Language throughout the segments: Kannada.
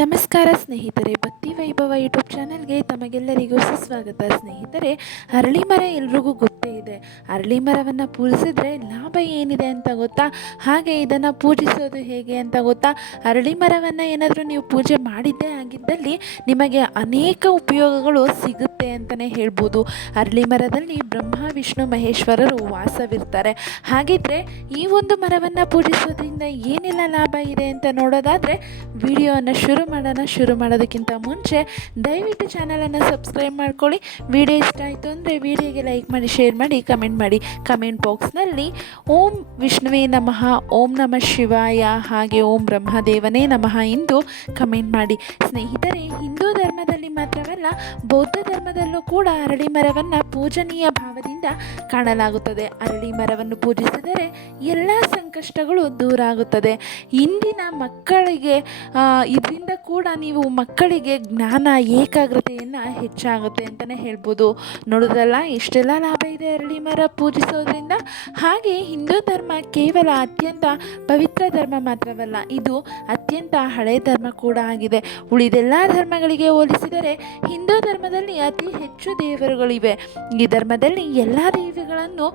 ನಮಸ್ಕಾರ ಸ್ನೇಹಿತರೆ, ಭಕ್ತಿ ವೈಭವ ಯೂಟ್ಯೂಬ್ ಚಾನಲ್ಗೆ ತಮಗೆಲ್ಲರಿಗೂ ಸುಸ್ವಾಗತ. ಸ್ನೇಹಿತರೆ, ಅರಳಿ ಮರ ಎಲ್ರಿಗೂ ಗೊತ್ತೇ ಇದೆ. ಅರಳಿ ಮರವನ್ನು ಪೂಜಿಸಿದ್ರೆ ಲಾಭ ಏನಿದೆ ಅಂತ ಗೊತ್ತಾ? ಹಾಗೆ ಇದನ್ನು ಪೂಜಿಸೋದು ಹೇಗೆ ಅಂತ ಗೊತ್ತಾ? ಅರಳಿ ಮರವನ್ನು ಏನಾದರೂ ನೀವು ಪೂಜೆ ಮಾಡಿದ್ದೇ ಆಗಿದ್ದಲ್ಲಿ ನಿಮಗೆ ಅನೇಕ ಉಪಯೋಗಗಳು ಸಿಗುತ್ತೆ ಅಂತಲೇ ಹೇಳ್ಬೋದು. ಅರಳಿ ಮರದಲ್ಲಿ ಬ್ರಹ್ಮ ವಿಷ್ಣು ಮಹೇಶ್ವರರು ವಾಸವಿರ್ತಾರೆ. ಹಾಗಿದ್ರೆ ಈ ಒಂದು ಮರವನ್ನು ಪೂಜಿಸೋದ್ರಿಂದ ಏನೆಲ್ಲ ಲಾಭ ಇದೆ ಅಂತ ನೋಡೋದಾದರೆ ವಿಡಿಯೋವನ್ನು ಶುರು ಮಾಡೋದಕ್ಕಿಂತ ಮುಂಚೆ ದಯವಿಟ್ಟು ಚಾನಲನ್ನು ಸಬ್ಸ್ಕ್ರೈಬ್ ಮಾಡ್ಕೊಳ್ಳಿ. ವಿಡಿಯೋ ಇಷ್ಟ ಆಯಿತು ಅಂದರೆ ವಿಡಿಯೋಗೆ ಲೈಕ್ ಮಾಡಿ, ಶೇರ್ ಮಾಡಿ, ಕಮೆಂಟ್ ಮಾಡಿ. ಕಮೆಂಟ್ ಬಾಕ್ಸ್ನಲ್ಲಿ ಓಂ ವಿಷ್ಣುವೇ ನಮಃ, ಓಂ ನಮಃ ಶಿವಾಯ, ಹಾಗೆ ಓಂ ಬ್ರಹ್ಮದೇವನೇ ನಮಃ ಎಂದು ಕಮೆಂಟ್ ಮಾಡಿ. ಸ್ನೇಹಿತರೆ, ಹಿಂದೂ ಧರ್ಮದಲ್ಲಿ ಮಾತ್ರವಲ್ಲ, ಬೌದ್ಧ ಧರ್ಮದಲ್ಲೂ ಕೂಡ ಅರಳಿ ಮರವನ್ನು ಪೂಜನೀಯ ಭಾವದಿಂದ ಕಾಣಲಾಗುತ್ತದೆ. ಅರಳಿ ಮರವನ್ನು ಪೂಜಿಸಿದರೆ ಎಲ್ಲ ಸಂಕಷ್ಟಗಳು ದೂರ ಆಗುತ್ತದೆ. ಇಂದಿನ ಮಕ್ಕಳಿಗೆ ಇದರಿಂದ ಕೂಡ ನೀವು ಮಕ್ಕಳಿಗೆ ಜ್ಞಾನ ಏಕಾಗ್ರತೆಯನ್ನು ಹೆಚ್ಚಾಗುತ್ತೆ ಅಂತಲೇ ಹೇಳ್ಬೋದು. ನೋಡೋದ್ರಲ್ಲ, ಎಷ್ಟೆಲ್ಲ ಲಾಭ ಇದೆ ಅರಳಿ ಮರ ಪೂಜಿಸೋದ್ರಿಂದ. ಹಾಗೆ ಹಿಂದೂ ಧರ್ಮ ಕೇವಲ ಅತ್ಯಂತ ಪವಿತ್ರ ಧರ್ಮ ಮಾತ್ರವಲ್ಲ, ಇದು ಅತ್ಯಂತ ಹಳೆಯ ಧರ್ಮ ಕೂಡ ಆಗಿದೆ. ಉಳಿದೆಲ್ಲ ಧರ್ಮಗಳಿಗೆ ಹೋಲಿಸಿದರೆ ಹಿಂದೂ ಧರ್ಮದಲ್ಲಿ ಅತಿ ಹೆಚ್ಚು ದೇವರುಗಳಿವೆ. ಈ ಧರ್ಮದಲ್ಲಿ ಎಲ್ಲ ದೇವಿಗಳನ್ನು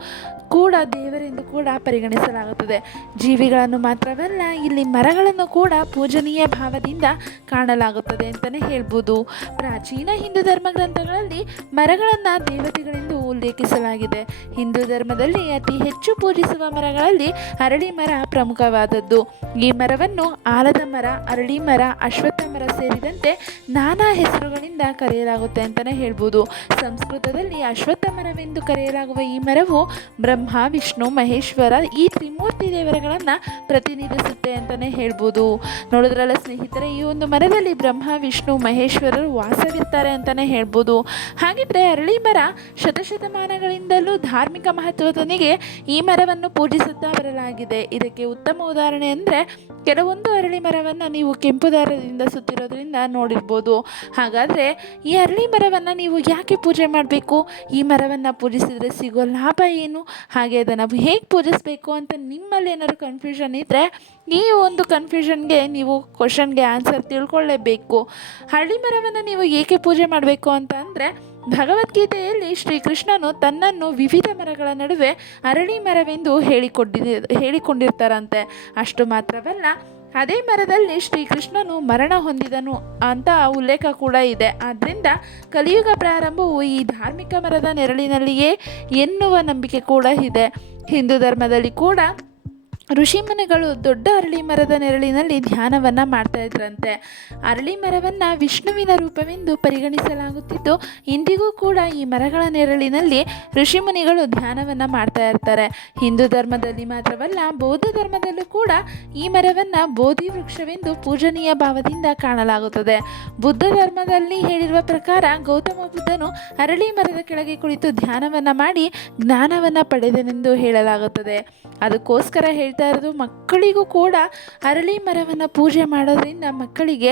ಕೂಡ ದೇವರೆಂದು ಕೂಡ ಪರಿಗಣಿಸಲಾಗುತ್ತದೆ. ಜೀವಿಗಳನ್ನು ಮಾತ್ರವಲ್ಲ, ಇಲ್ಲಿ ಮರಗಳನ್ನು ಕೂಡ ಪೂಜನೀಯ ಭಾವದಿಂದ ಕಾಣಲಾಗುತ್ತದೆ ಅಂತಲೇ ಹೇಳ್ಬೋದು. ಪ್ರಾಚೀನ ಹಿಂದೂ ಧರ್ಮ ಗ್ರಂಥಗಳಲ್ಲಿ ಮರಗಳನ್ನು ದೇವತೆಗಳೆಂದು ಉಲ್ಲೇಖಿಸಲಾಗಿದೆ. ಹಿಂದೂ ಧರ್ಮದಲ್ಲಿ ಅತಿ ಹೆಚ್ಚು ಪೂಜಿಸುವ ಮರಗಳಲ್ಲಿ ಅರಳಿ ಮರ ಪ್ರಮುಖವಾದದ್ದು. ಈ ಮರವನ್ನು ಆಲದ ಮರ, ಅರಳಿ ಮರ, ಅಶ್ವತ್ಥ ಮರ ಸೇರಿದಂತೆ ನಾನಾ ಹೆಸರುಗಳಿಂದ ಕರೆಯಲಾಗುತ್ತೆ ಅಂತಲೇ ಹೇಳ್ಬೋದು. ಸಂಸ್ಕೃತದಲ್ಲಿ ಅಶ್ವತ್ಥ ಮರವೆಂದು ಕರೆಯಲಾಗುವ ಈ ಮರವು ಬ್ರಹ್ಮ, ವಿಷ್ಣು, ಮಹೇಶ್ವರ ಈ ತ್ರಿಮೂರ್ತಿ ದೇವರುಗಳನ್ನು ಪ್ರತಿನಿಧಿಸುತ್ತೆ ಅಂತಲೇ ಹೇಳ್ಬೋದು. ನೋಡಿದ್ರಲ್ಲ ಸ್ನೇಹಿತರೆ, ಈ ಒಂದು ಮರದಲ್ಲಿ ಬ್ರಹ್ಮ, ವಿಷ್ಣು, ಮಹೇಶ್ವರರು ವಾಸವಿರ್ತಾರೆ ಅಂತಲೇ ಹೇಳ್ಬೋದು. ಹಾಗಿದ್ರೆ ಅರಳಿ ಮರ ಶತಶತಮಾನಗಳಿಂದಲೂ ಧಾರ್ಮಿಕ ಮಹತ್ವದೊಂದಿಗೆ ಈ ಮರವನ್ನು ಪೂಜಿಸುತ್ತಾ ಬರಲಾಗಿದೆ. ಇದಕ್ಕೆ ಉತ್ತಮ ಉದಾಹರಣೆ ಅಂದರೆ ಕೆಲವೊಂದು ಅರಳಿ ಮರವನ್ನು ನೀವು ಕೆಂಪು ದಾರದಿಂದ ಸುತ್ತಿರೋದ್ರಿಂದ ನೋಡಿರ್ಬೋದು. ಹಾಗಾದರೆ ಈ ಅರಳಿ ಮರವನ್ನು ನೀವು ಯಾಕೆ ಪೂಜೆ ಮಾಡಬೇಕು? ಈ ಮರವನ್ನು ಪೂಜಿಸಿದರೆ ಸಿಗೋ ಲಾಭ ಏನು? ಹಾಗೆ ಅದನ್ನು ಹೇಗೆ ಪೂಜಿಸಬೇಕು ಅಂತ ನಿಮ್ಮಲ್ಲಿ ಏನಾದರೂ ಕನ್ಫ್ಯೂಷನ್ ಇದ್ದರೆ ಈ ಒಂದು ಕನ್ಫ್ಯೂಷನ್ಗೆ ನೀವು ಕ್ವಶನ್ಗೆ ಆನ್ಸರ್ ತಿಳ್ಕೊಳ್ಳೇಬೇಕು. ಅರಳಿ ಮರವನ್ನು ನೀವು ಏಕೆ ಪೂಜೆ ಮಾಡಬೇಕು ಅಂತ ಅಂದರೆ, ಭಗವದ್ಗೀತೆಯಲ್ಲಿ ಶ್ರೀಕೃಷ್ಣನು ತನ್ನನ್ನು ವಿವಿಧ ಮರಗಳ ನಡುವೆ ಅರಳಿ ಮರವೆಂದು ಹೇಳಿಕೊಂಡಿರ್ತಾರಂತೆ. ಅಷ್ಟು ಮಾತ್ರವಲ್ಲ, ಅದೇ ಮರದಲ್ಲಿ ಶ್ರೀಕೃಷ್ಣನು ಮರಣ ಹೊಂದಿದನು ಅಂತ ಉಲ್ಲೇಖ ಕೂಡ ಇದೆ. ಆದ್ದರಿಂದ ಕಲಿಯುಗ ಪ್ರಾರಂಭವು ಈ ಧಾರ್ಮಿಕ ಮರದ ನೆರಳಿನಲ್ಲಿಯೇ ಎನ್ನುವ ನಂಬಿಕೆ ಕೂಡ ಇದೆ. ಹಿಂದೂ ಧರ್ಮದಲ್ಲಿ ಕೂಡ ಋಷಿಮುನಿಗಳು ದೊಡ್ಡ ಅರಳಿ ಮರದ ನೆರಳಿನಲ್ಲಿ ಧ್ಯಾನವನ್ನು ಮಾಡ್ತಾ ಇದ್ರಂತೆ. ಅರಳಿ ಮರವನ್ನು ವಿಷ್ಣುವಿನ ರೂಪವೆಂದು ಪರಿಗಣಿಸಲಾಗುತ್ತಿದ್ದು, ಇಂದಿಗೂ ಕೂಡ ಈ ಮರಗಳ ನೆರಳಿನಲ್ಲಿ ಋಷಿಮುನಿಗಳು ಧ್ಯಾನವನ್ನು ಮಾಡ್ತಾ ಇರ್ತಾರೆ. ಹಿಂದೂ ಧರ್ಮದಲ್ಲಿ ಮಾತ್ರವಲ್ಲ, ಬೌದ್ಧ ಧರ್ಮದಲ್ಲೂ ಕೂಡ ಈ ಮರವನ್ನು ಬೋಧಿ ವೃಕ್ಷವೆಂದು ಪೂಜನೀಯ ಭಾವದಿಂದ ಕಾಣಲಾಗುತ್ತದೆ. ಬುದ್ಧ ಧರ್ಮದಲ್ಲಿ ಹೇಳಿರುವ ಪ್ರಕಾರ ಗೌತಮ ಬುದ್ಧನು ಅರಳಿ ಮರದ ಕೆಳಗೆ ಕುಳಿತು ಧ್ಯಾನವನ್ನು ಮಾಡಿ ಜ್ಞಾನವನ್ನು ಪಡೆದನೆಂದು ಹೇಳಲಾಗುತ್ತದೆ. ಅದಕ್ಕೋಸ್ಕರ ಹೇಳ್ತಾ ಇರೋದು, ಮಕ್ಕಳಿಗೂ ಕೂಡ ಅರಳಿ ಮರವನ್ನು ಪೂಜೆ ಮಾಡೋದ್ರಿಂದ ಮಕ್ಕಳಿಗೆ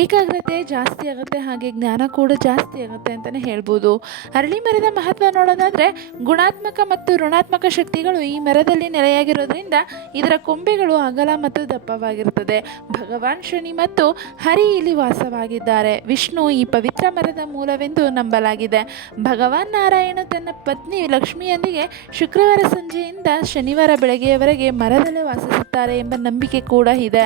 ಏಕಾಗ್ರತೆ ಜಾಸ್ತಿ ಆಗುತ್ತೆ, ಹಾಗೆ ಜ್ಞಾನ ಕೂಡ ಜಾಸ್ತಿ ಆಗುತ್ತೆ ಅಂತಲೇ ಹೇಳ್ಬೋದು. ಅರಳಿ ಮರದ ಮಹತ್ವ ನೋಡೋದಾದರೆ, ಗುಣಾತ್ಮಕ ಮತ್ತು ಋಣಾತ್ಮಕ ಶಕ್ತಿಗಳು ಈ ಮರದಲ್ಲಿ ನೆಲೆಯಾಗಿರೋದ್ರಿಂದ ಇದರ ಕೊಂಬೆಗಳು ಅಗಲ ಮತ್ತು ದಪ್ಪವಾಗಿರುತ್ತದೆ. ಭಗವಾನ್ ಶನಿ ಮತ್ತು ಹರಿ ಇಲ್ಲಿ ವಾಸವಾಗಿದ್ದಾರೆ. ವಿಷ್ಣು ಈ ಪವಿತ್ರ ಮರದ ಮೂಲವೆಂದು ನಂಬಲಾಗಿದೆ. ಭಗವಾನ್ ನಾರಾಯಣ ತನ್ನ ಪತ್ನಿ ಲಕ್ಷ್ಮಿಯೊಂದಿಗೆ ಶುಕ್ರವಾರ ಸಂಜೆಯಿಂದ ಶನಿವಾರ ಬೆಳಗ್ಗೆಯವರೆಗೆ ಮರದಲ್ಲೇ ವಾಸಿಸುತ್ತಾರೆ ಎಂಬ ನಂಬಿಕೆ ಕೂಡ ಇದೆ.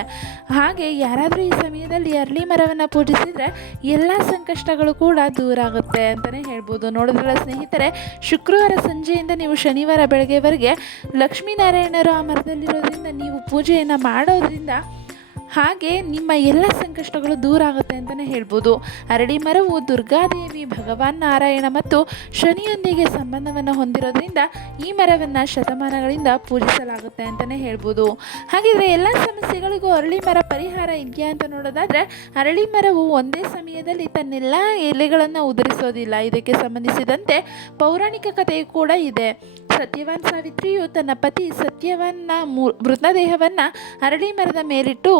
ಹಾಗೆ ಯಾರಾದರೂ ಈ ಸಮಯದಲ್ಲಿ ಅರಳಿ ಮರವನ್ನು ಪೂಜಿಸಿದರೆ ಎಲ್ಲ ಸಂಕಷ್ಟಗಳು ಕೂಡ ದೂರ ಆಗುತ್ತೆ ಅಂತಲೇ ಹೇಳ್ಬೋದು. ನೋಡಿದ್ರಲ್ಲ ಸ್ನೇಹಿತರೆ, ಶುಕ್ರವಾರ ಸಂಜೆಯಿಂದ ನೀವು ಶನಿವಾರ ಬೆಳಗ್ಗೆವರೆಗೆ ಲಕ್ಷ್ಮೀನಾರಾಯಣರು ಆ ಮರದಲ್ಲಿರೋದ್ರಿಂದ ನೀವು ಪೂಜೆಯನ್ನು ಮಾಡೋದ್ರಿಂದ ಹಾಗೆ ನಿಮ್ಮ ಎಲ್ಲ ಸಂಕಷ್ಟಗಳು ದೂರ ಆಗುತ್ತೆ ಅಂತಲೇ ಹೇಳ್ಬೋದು. ಅರಳಿ ಮರವು ದುರ್ಗಾದೇವಿ, ಭಗವಾನ್ ನಾರಾಯಣ ಮತ್ತು ಶನಿಯೊಂದಿಗೆ ಸಂಬಂಧವನ್ನು ಹೊಂದಿರೋದ್ರಿಂದ ಈ ಮರವನ್ನು ಶತಮಾನಗಳಿಂದ ಪೂಜಿಸಲಾಗುತ್ತೆ ಅಂತಲೇ ಹೇಳ್ಬೋದು. ಹಾಗಿದ್ರೆ ಎಲ್ಲ ಸಮಸ್ಯೆಗಳಿಗೂ ಅರಳಿ ಮರ ಪರಿಹಾರ ಇದೆಯಾ ಅಂತ ನೋಡೋದಾದರೆ, ಅರಳಿ ಮರವು ಒಂದೇ ಸಮಯದಲ್ಲಿ ತನ್ನೆಲ್ಲ ಎಲೆಗಳನ್ನು ಉದುರಿಸೋದಿಲ್ಲ. ಇದಕ್ಕೆ ಸಂಬಂಧಿಸಿದಂತೆ ಪೌರಾಣಿಕ ಕಥೆಯು ಕೂಡ ಇದೆ. ಸತ್ಯವಾನ್ ಸಾವಿತ್ರಿಯು ತನ್ನ ಪತಿ ಸತ್ಯವನ್ನ ಮೃತದೇಹವನ್ನು ಅರಳಿ ಮರದ ಮೇಲಿಟ್ಟು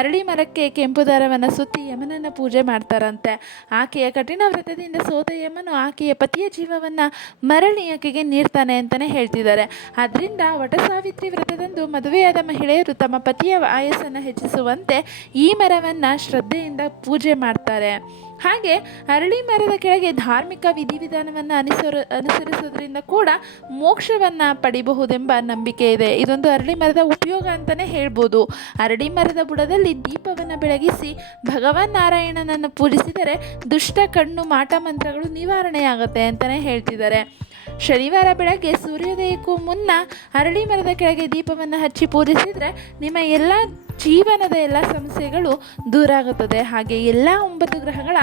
ಅರಳಿ ಮರಕ್ಕೆ ಕೆಂಪು ದಾರವನ್ನು ಸುತ್ತಿ ಯಮನನ್ನು ಪೂಜೆ ಮಾಡ್ತಾರಂತೆ. ಆಕೆಯ ಕಠಿಣ ವ್ರತದಿಂದ ಸೋತ ಯಮನು ಆಕೆಯ ಪತಿಯ ಜೀವವನ್ನು ಮರಳಿ ಆಕೆಗೆ ನೀಡ್ತಾನೆ ಅಂತಲೇ ಹೇಳ್ತಿದ್ದಾರೆ. ಆದ್ದರಿಂದ ವಟಸಾವಿತ್ರಿ ವ್ರತದಂದು ಮದುವೆಯಾದ ಮಹಿಳೆಯರು ತಮ್ಮ ಪತಿಯ ಆಯಸ್ಸನ್ನು ಹೆಚ್ಚಿಸುವಂತೆ ಈ ಮರವನ್ನು ಶ್ರದ್ಧೆಯಿಂದ ಪೂಜೆ ಮಾಡ್ತಾರೆ. ಹಾಗೆ ಅರಳಿ ಮರದ ಕೆಳಗೆ ಧಾರ್ಮಿಕ ವಿಧಿವಿಧಾನವನ್ನು ಅನುಸರಿಸೋದ್ರಿಂದ ಕೂಡ ಮೋಕ್ಷವನ್ನು ಪಡಿಬಹುದೆಂಬ ನಂಬಿಕೆ ಇದೆ. ಇದೊಂದು ಅರಳಿ ಮರದ ಉಪಯೋಗ ಅಂತಲೇ ಹೇಳ್ಬೋದು. ಅರಳಿ ಮರದ ಬುಡದಲ್ಲಿ ದೀಪವನ್ನು ಬೆಳಗಿಸಿ ಭಗವಾನ್ ನಾರಾಯಣನನ್ನು ಪೂಜಿಸಿದರೆ ದುಷ್ಟ ಕಣ್ಣು ಮಾಟ ಮಂತ್ರಗಳು ನಿವಾರಣೆಯಾಗುತ್ತೆ ಅಂತಲೇ ಹೇಳ್ತಿದ್ದಾರೆ. ಶನಿವಾರ ಬೆಳಗ್ಗೆ ಸೂರ್ಯೋದಯಕ್ಕೂ ಮುನ್ನ ಅರಳಿ ಮರದ ಕೆಳಗೆ ದೀಪವನ್ನು ಹಚ್ಚಿ ಪೂಜಿಸಿದರೆ ನಿಮ್ಮ ಎಲ್ಲ ಜೀವನದ ಎಲ್ಲ ಸಮಸ್ಯೆಗಳು ದೂರ ಆಗುತ್ತದೆ. ಹಾಗೆ ಎಲ್ಲ 9 ಗ್ರಹಗಳ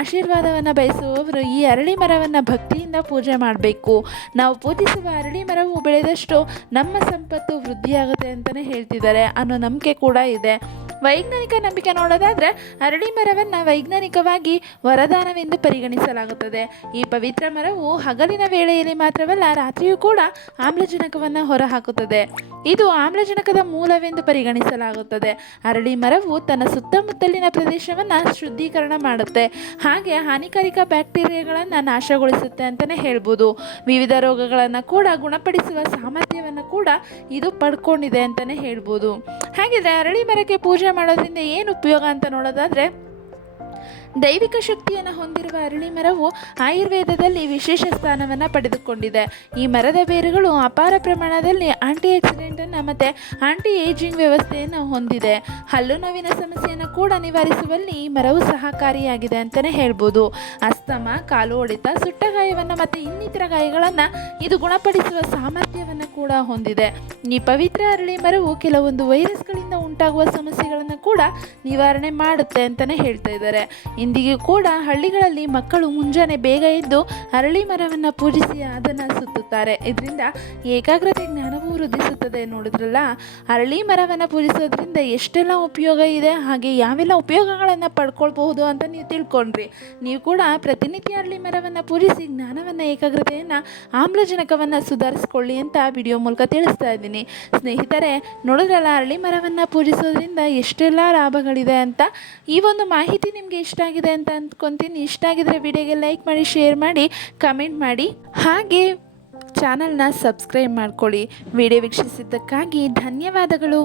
ಆಶೀರ್ವಾದವನ್ನು ಬಯಸುವವರು ಈ ಅರಳಿ ಮರವನ್ನು ಭಕ್ತಿಯಿಂದ ಪೂಜೆ ಮಾಡಬೇಕು. ನಾವು ಪೂಜಿಸುವ ಅರಳಿ ಮರವು ಬೆಳೆದಷ್ಟು ನಮ್ಮ ಸಂಪತ್ತು ವೃದ್ಧಿಯಾಗುತ್ತೆ ಅಂತಲೇ ಹೇಳ್ತಿದ್ದಾರೆ ಅನ್ನೋ ನಂಬಿಕೆ ಕೂಡ ಇದೆ. ವೈಜ್ಞಾನಿಕ ನಂಬಿಕೆ ನೋಡೋದಾದರೆ ಅರಳಿ ಮರವನ್ನು ವೈಜ್ಞಾನಿಕವಾಗಿ ವರದಾನವೆಂದು ಪರಿಗಣಿಸಲಾಗುತ್ತದೆ. ಈ ಪವಿತ್ರ ಮರವು ಹಗಲಿನ ವೇಳೆಯಲ್ಲಿ ಮಾತ್ರವಲ್ಲ, ರಾತ್ರಿಯೂ ಕೂಡ ಆಮ್ಲಜನಕವನ್ನು ಹೊರಹಾಕುತ್ತದೆ. ಇದು ಆಮ್ಲಜನಕದ ಮೂಲವೆಂದು ಪರಿಗಣಿಸಲಾಗುತ್ತದೆ. ಅರಳಿ ಮರವು ತನ್ನ ಸುತ್ತಮುತ್ತಲಿನ ಪ್ರದೇಶವನ್ನು ಶುದ್ಧೀಕರಣ ಮಾಡುತ್ತೆ. ಹಾಗೆ ಹಾನಿಕಾರಕ ಬ್ಯಾಕ್ಟೀರಿಯಾಗಳನ್ನು ನಾಶಗೊಳಿಸುತ್ತೆ ಅಂತಲೇ ಹೇಳ್ಬೋದು. ವಿವಿಧ ರೋಗಗಳನ್ನು ಕೂಡ ಗುಣಪಡಿಸುವ ಸಾಮರ್ಥ್ಯವನ್ನು ಕೂಡ ಇದು ಪಡ್ಕೊಂಡಿದೆ ಅಂತಲೇ ಹೇಳ್ಬೋದು. ಹಾಗಿದ್ರೆ ಅರಳಿ ಮರಕ್ಕೆ ಪೂಜೆ ಮಾಡೋದ್ರಿಂದ ಏನು ಉಪಯೋಗ ಅಂತ ನೋಡೋದಾದರೆ, ದೈವಿಕ ಶಕ್ತಿಯನ್ನು ಹೊಂದಿರುವ ಅರಳಿ ಮರವು ಆಯುರ್ವೇದದಲ್ಲಿ ವಿಶೇಷ ಸ್ಥಾನವನ್ನು ಪಡೆದುಕೊಂಡಿದೆ. ಈ ಮರದ ಬೇರುಗಳು ಅಪಾರ ಪ್ರಮಾಣದಲ್ಲಿ ಆಂಟಿ ಆಕ್ಸಿಡೆಂಟನ್ನು ಮತ್ತು ಆಂಟಿ ಏಜಿಂಗ್ ವ್ಯವಸ್ಥೆಯನ್ನು ಹೊಂದಿದೆ. ಹಲ್ಲು ನೋವಿನ ಸಮಸ್ಯೆಯನ್ನು ಕೂಡ ನಿವಾರಿಸುವಲ್ಲಿ ಈ ಮರವು ಸಹಕಾರಿಯಾಗಿದೆ ಅಂತಲೇ ಹೇಳ್ಬೋದು. ಅಸ್ತಮ, ಕಾಲು ಹೊಡೆತ, ಸುಟ್ಟ ಗಾಯವನ್ನು ಮತ್ತು ಇನ್ನಿತರ ಗಾಯಗಳನ್ನು ಇದು ಗುಣಪಡಿಸುವ ಸಾಮರ್ಥ್ಯವನ್ನು ಕೂಡ ಹೊಂದಿದೆ. ಈ ಪವಿತ್ರ ಅರಳಿ ಮರವು ಕೆಲವೊಂದು ವೈರಸ್ಗಳಿಂದ ಉಂಟಾಗುವ ಸಮಸ್ಯೆಗಳನ್ನು ಕೂಡ ನಿವಾರಣೆ ಮಾಡುತ್ತೆ ಅಂತಲೇ ಹೇಳ್ತಾ ಇದ್ದಾರೆ. ಇಂದಿಗೂ ಕೂಡ ಹಳ್ಳಿಗಳಲ್ಲಿ ಮಕ್ಕಳು ಮುಂಜಾನೆ ಬೇಗ ಎದ್ದು ಅರಳಿ ಮರವನ್ನು ಪೂಜಿಸಿ ಅದನ್ನು ಸುತ್ತುತ್ತಾರೆ. ಇದರಿಂದ ಏಕಾಗ್ರತೆ ಜ್ಞಾನವೂ ವೃದ್ಧಿಸುತ್ತದೆ. ನೋಡಿದ್ರಲ್ಲ, ಅರಳಿ ಮರವನ್ನು ಪೂಜಿಸೋದ್ರಿಂದ ಎಷ್ಟೆಲ್ಲ ಉಪಯೋಗ ಇದೆ, ಹಾಗೆ ಯಾವೆಲ್ಲ ಉಪಯೋಗಗಳನ್ನು ಪಡ್ಕೊಳ್ಬಹುದು ಅಂತ ನೀವು ತಿಳ್ಕೊಂಡ್ರಿ. ನೀವು ಕೂಡ ಪ್ರತಿನಿತ್ಯ ಅರಳಿ ಮರವನ್ನು ಪೂಜಿಸಿ ಜ್ಞಾನವನ್ನು, ಏಕಾಗ್ರತೆಯನ್ನು, ಆಮ್ಲಜನಕವನ್ನು ಸುಧಾರಿಸ್ಕೊಳ್ಳಿ ಅಂತ ವಿಡಿಯೋ ಮೂಲಕ ತಿಳಿಸ್ತಾ ಇದ್ದೀನಿ. ಸ್ನೇಹಿತರೆ, ನೋಡಿದ್ರಲ್ಲ, ಅರಳಿ ಮರವನ್ನು ಪೂಜಿಸೋದ್ರಿಂದ ಎಷ್ಟೆಲ್ಲ ಲಾಭಗಳಿದೆ ಅಂತ. ಈ ಒಂದು ಮಾಹಿತಿ ನಿಮಗೆ ಇಷ್ಟ ಆಗಿದೆ ಅಂತ ಅಂದ್ಕೊತೀನಿ. ಇಷ್ಟ ಆಗಿದ್ರೆ ವಿಡಿಯೋಗೆ ಲೈಕ್ ಮಾಡಿ, ಶೇರ್ ಮಾಡಿ, ಕಮೆಂಟ್ ಮಾಡಿ, ಹಾಗೆ ಚಾನಲ್ನ ಸಬ್ಸ್ಕ್ರೈಬ್ ಮಾಡ್ಕೊಳ್ಳಿ. ವಿಡಿಯೋ ವೀಕ್ಷಿಸಿದ್ದಕ್ಕಾಗಿ ಧನ್ಯವಾದಗಳು.